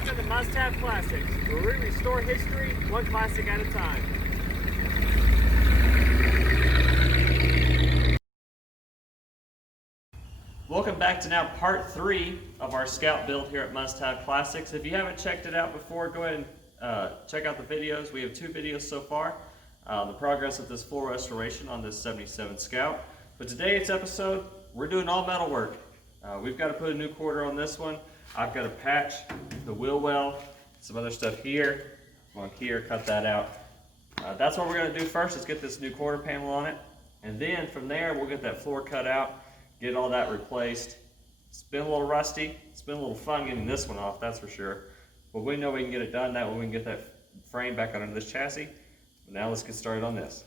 Welcome to Must Have Classics, where we restore history one classic at a time. Welcome back to now part 3 of our Scout build here at Must Have Classics. If you haven't checked it out before, go ahead and check out the videos. We have 2 videos so far. The progress of this full restoration on this 77 Scout. But today's episode, we're doing all metal work. We've got to put a new quarter on this one. I've got to patch the wheel well, some other stuff here, one here, cut that out. That's what we're going to do first, is get this new quarter panel on it. And then from there, we'll get that floor cut out, get all that replaced. It's been a little rusty. It's been a little fun getting this one off, that's for sure. But we know we can get it done. That way we can get that frame back under this chassis. But now let's get started on this.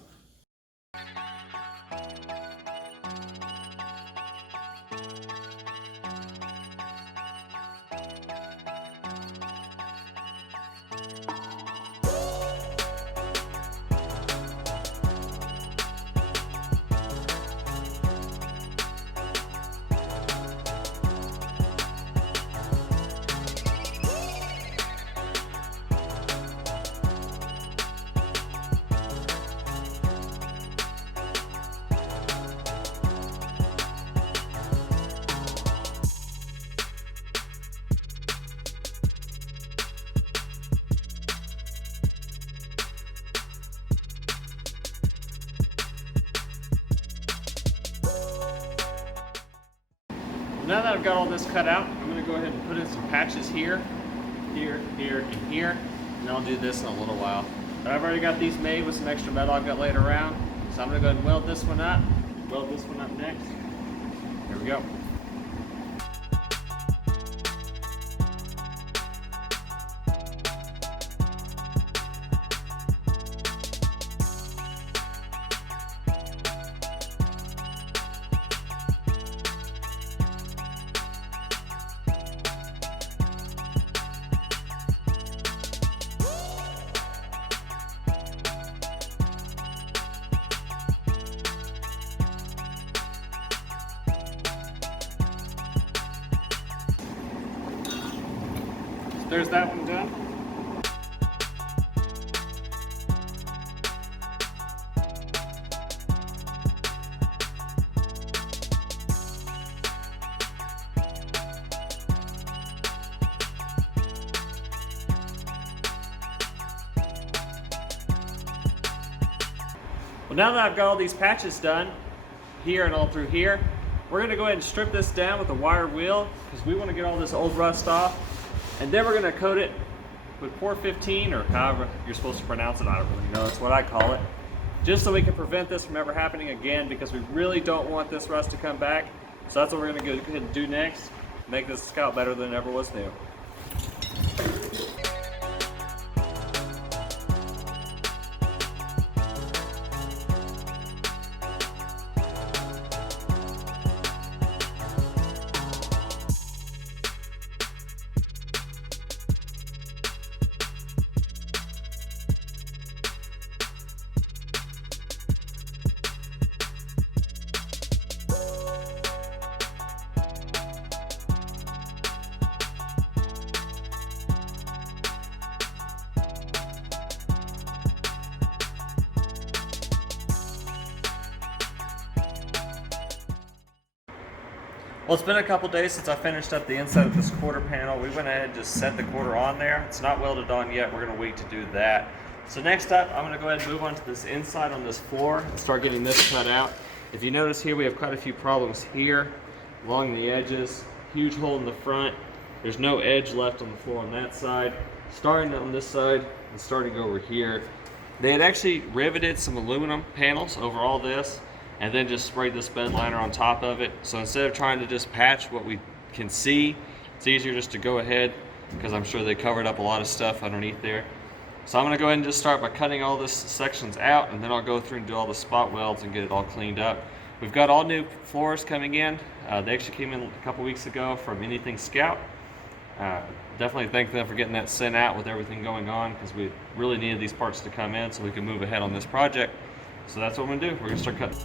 Now that I've got all this cut out, I'm going to go ahead and put in some patches here, here, and here, and I'll do this in a little while. But I've already got these made with some extra metal I've got laid around, so I'm going to go ahead and weld this one up next. Here we go. There's that one done. Well, now that I've got all these patches done, here and all through here, we're going to go ahead and strip this down with a wire wheel, because we want to get all this old rust off. And then we're going to coat it with POR-15, or however you're supposed to pronounce it. I don't really know. That's what I call it. Just so we can prevent this from ever happening again, because we really don't want this rust to come back. So that's what we're going to go ahead and do next. Make this Scout better than it ever was new. Well, it's been a couple days since I finished up the inside of this quarter panel. We went ahead and just set the quarter on there. It's not welded on yet. We're going to wait to do that. So next up, I'm going to go ahead and move on to this inside on this floor and start getting this cut out. If you notice here, we have quite a few problems here along the edges. Huge hole in the front. There's no edge left on the floor on that side. Starting on this side and starting over here. They had actually riveted some aluminum panels over all this, and then just sprayed this bed liner on top of it. So instead of trying to just patch what we can see, it's easier just to go ahead, because I'm sure they covered up a lot of stuff underneath there. So I'm going to go ahead and just start by cutting all this sections out, and then I'll go through and do all the spot welds and get it all cleaned up. We've got all new floors coming in. They actually came in a couple weeks ago from Anything Scout. Definitely thank them for getting that sent out with everything going on, because we really needed these parts to come in so we can move ahead on this project. So that's what I'm going to do. We're going to start cutting.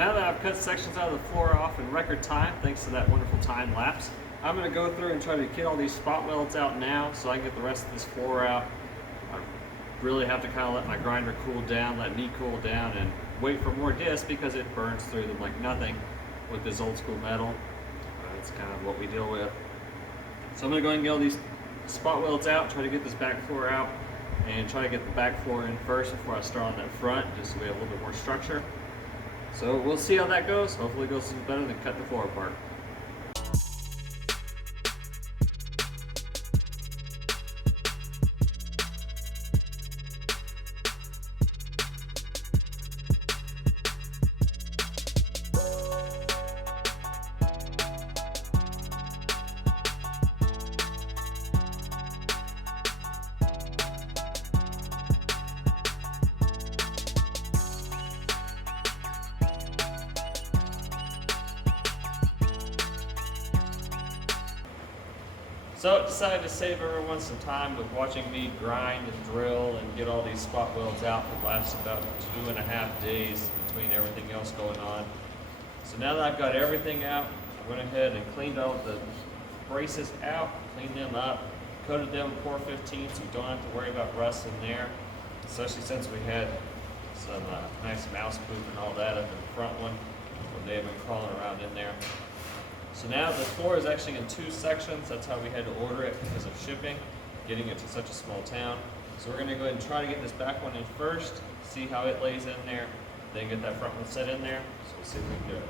now that I've cut sections out of the floor off in record time, thanks to that wonderful time lapse, I'm going to go through and try to get all these spot welds out now so I can get the rest of this floor out. I really have to kind of let my grinder cool down, let me cool down, and wait for more disc because it burns through them like nothing with this old school metal. That's kind of what we deal with. So I'm going to go ahead and get all these spot welds out, try to get this back floor out, and try to get the back floor in first before I start on that front, just so we have a little bit more structure. So we'll see how that goes. Hopefully it goes better than cutting the floor apart. So I decided to save everyone some time with watching me grind and drill and get all these spot welds out. It lasts about 2.5 days between everything else going on. So now that I've got everything out, I went ahead and cleaned all the braces out, cleaned them up, coated them with POR-15 so you don't have to worry about rust in there, especially since we had some nice mouse poop and all that up in the front one when they have been crawling around in there. So now the floor is actually in 2 sections. That's how we had to order it because of shipping, getting it to such a small town. So we're going to go ahead and try to get this back one in first, see how it lays in there, then get that front one set in there. So we'll see if we can do it.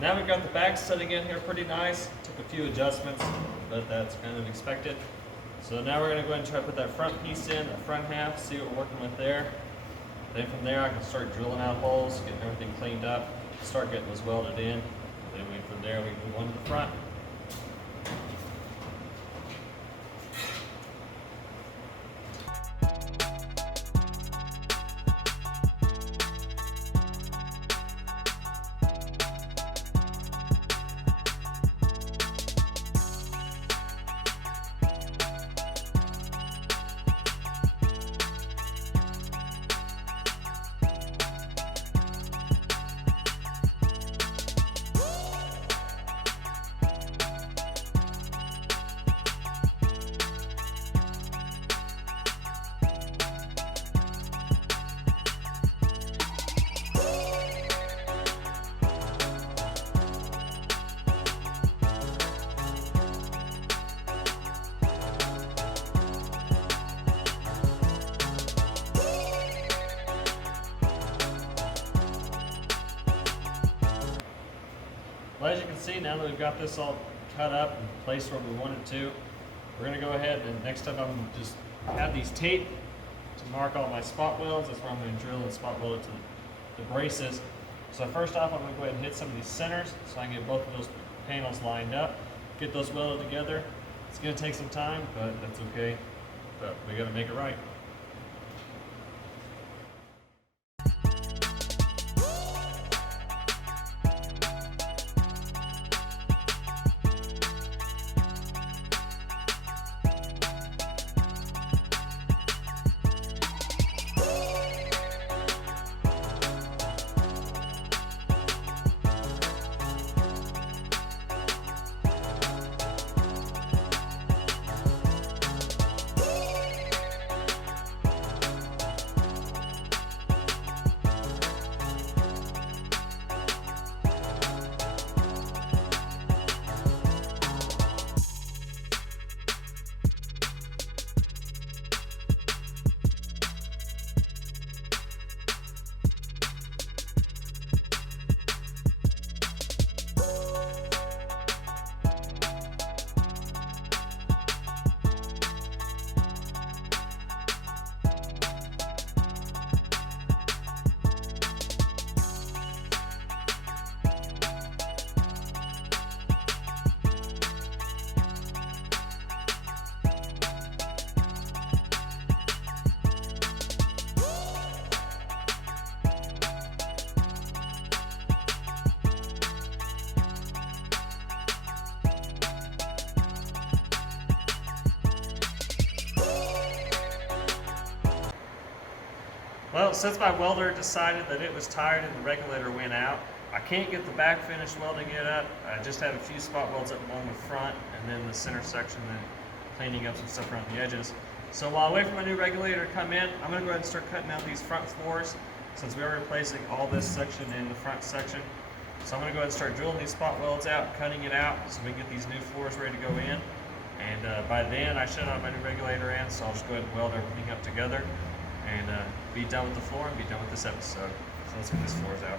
Now we've got the back setting in here pretty nice. Took a few adjustments, but that's kind of expected. So now we're going to go ahead and try to put that front piece in, the front half, see what we're working with there. Then from there I can start drilling out holes, getting everything cleaned up, start getting those welded in. And then from there we move on to the front. Well, as you can see, now that we've got this all cut up and placed where we wanted to, we're going to go ahead and next up I'm going to just have these taped to mark all my spot welds. That's where I'm going to drill and spot weld it to the braces. So first off, I'm going to go ahead and hit some of these centers so I can get both of those panels lined up, get those welded together. It's going to take some time, but that's okay. But we got to make it right. Well, since my welder decided that it was tired and the regulator went out, I can't get the back finish welding it up. I just have a few spot welds up along the front and then the center section, then cleaning up some stuff around the edges. So while I wait for my new regulator to come in, I'm going to go ahead and start cutting out these front floors since we are replacing all this section in the front section. So I'm going to go ahead and start drilling these spot welds out, cutting it out so we can get these new floors ready to go in. And by then I should have my new regulator in, so I'll just go ahead and weld everything up together and be done with the floor and be done with this episode. So let's get these floors out.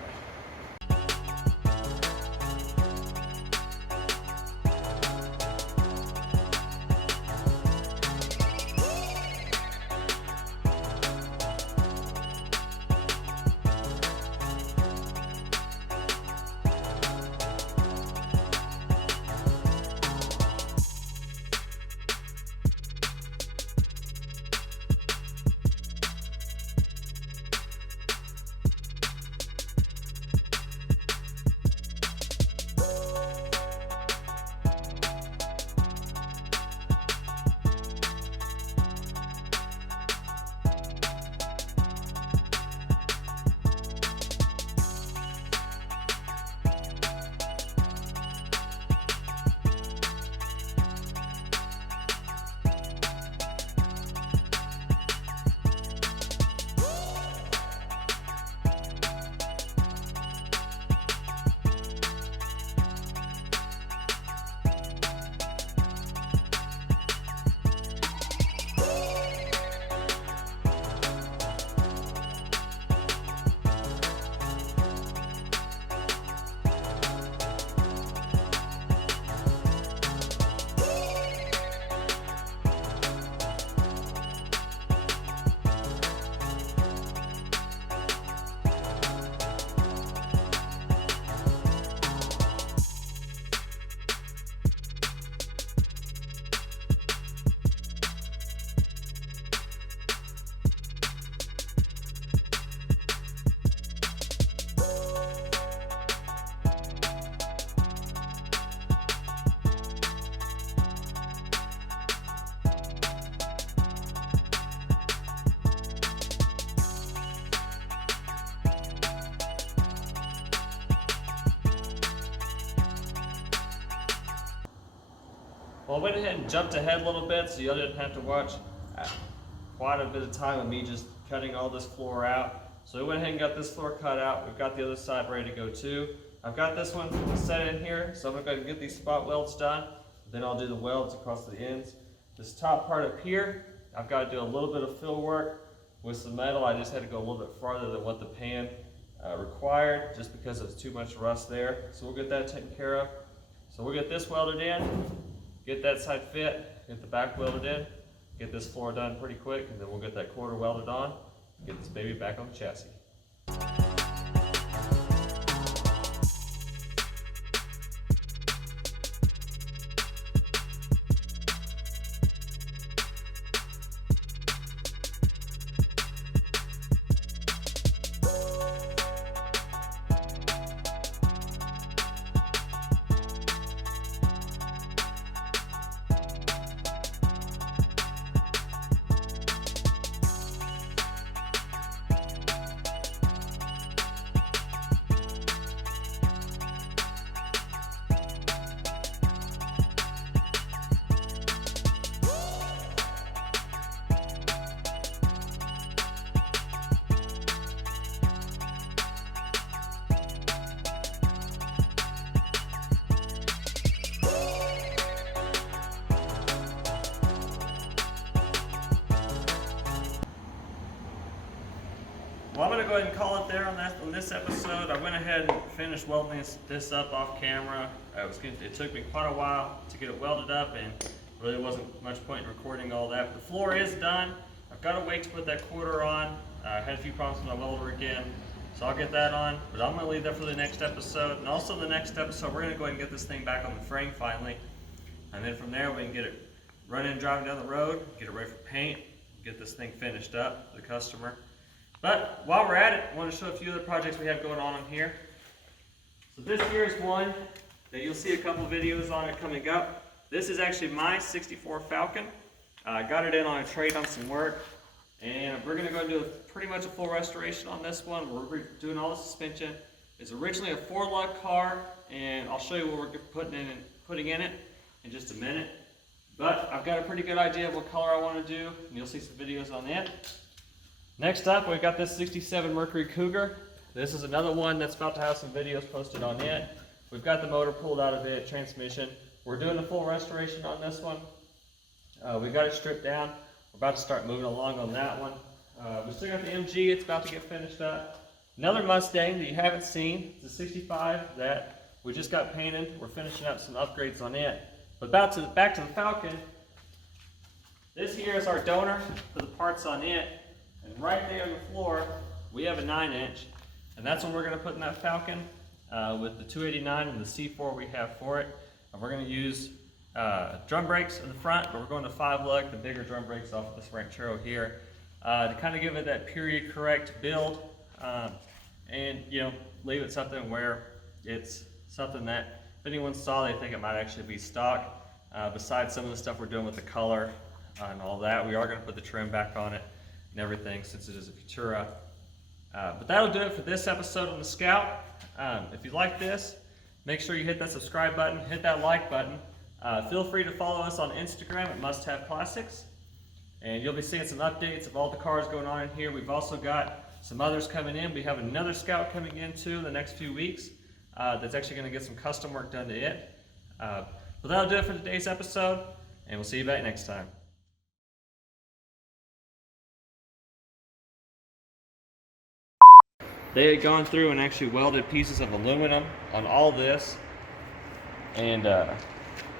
Well, I went ahead and jumped ahead a little bit so you didn't have to watch quite a bit of time of me just cutting all this floor out. So we went ahead and got this floor cut out. We've got the other side ready to go too. I've got this one set in here, so I'm going to go ahead and get these spot welds done. Then I'll do the welds across the ends. This top part up here, I've got to do a little bit of fill work with some metal. I just had to go a little bit farther than what the pan required just because there's too much rust there. So we'll get that taken care of. So we'll get this welded in. Get that side fit, get the back welded in, get this floor done pretty quick, and then we'll get that quarter welded on, and get this baby back on the chassis. Well, I'm going to go ahead and call it there on this episode. I went ahead and finished welding this up off camera. It took me quite a while to get it welded up, and really wasn't much point in recording all that. But the floor is done. I've got to wait to put that quarter on. I had a few problems with my welder again, so I'll get that on. But I'm going to leave that for the next episode. And also the next episode, we're going to go ahead and get this thing back on the frame finally. And then from there, we can get it running, driving down the road, get it ready for paint, get this thing finished up for the customer. But while we're at it, I want to show a few other projects we have going on here. So this here is one that you'll see a couple videos on it coming up. This is actually my '64 Falcon. I got it in on a trade on some work, And we're gonna go do pretty much a full restoration on this one. We're doing all the suspension. It's originally a 4-lug car, and I'll show you what we're putting in it in just a minute. But I've got a pretty good idea of what color I want to do, and you'll see some videos on it. Next up, we've got this 67 Mercury Cougar. This is another one that's about to have some videos posted on it. We've got the motor pulled out of it, transmission. We're doing a full restoration on this one. We got it stripped down. We're about to start moving along on that one. We still got the MG, it's about to get finished up. Another Mustang that you haven't seen, it's a 65 that we just got painted. We're finishing up some upgrades on it. But back to the Falcon. This here is our donor for the parts on it. And right there on the floor, we have a 9-inch. And that's what we're going to put in that Falcon with the 289 and the C4 we have for it. And we're going to use drum brakes in the front, but we're going to 5-lug, the bigger drum brakes off of this Ranchero here, to kind of give it that period correct build, and leave it something where it's something that if anyone saw, they think it might actually be stock. Besides some of the stuff we're doing with the color and all that, we are going to put the trim back on it and everything since it is a Futura. But that'll do it for this episode on the Scout. If you like this, make sure you hit that subscribe button, hit that like button. Feel free to follow us on Instagram at Must Have Classics, and you'll be seeing some updates of all the cars going on in here. We've also got some others coming in. We have another Scout coming in too in the next few weeks that's actually going to get some custom work done to it. But that'll do it for today's episode, and we'll see you back next time. They had gone through and actually welded pieces of aluminum on all this, and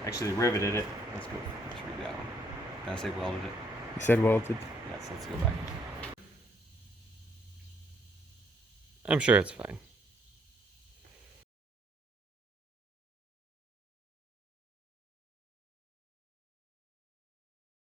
actually riveted it. Let's go. Let's read that one. Did I say welded it? You said welded. Yes, let's go back. I'm sure it's fine.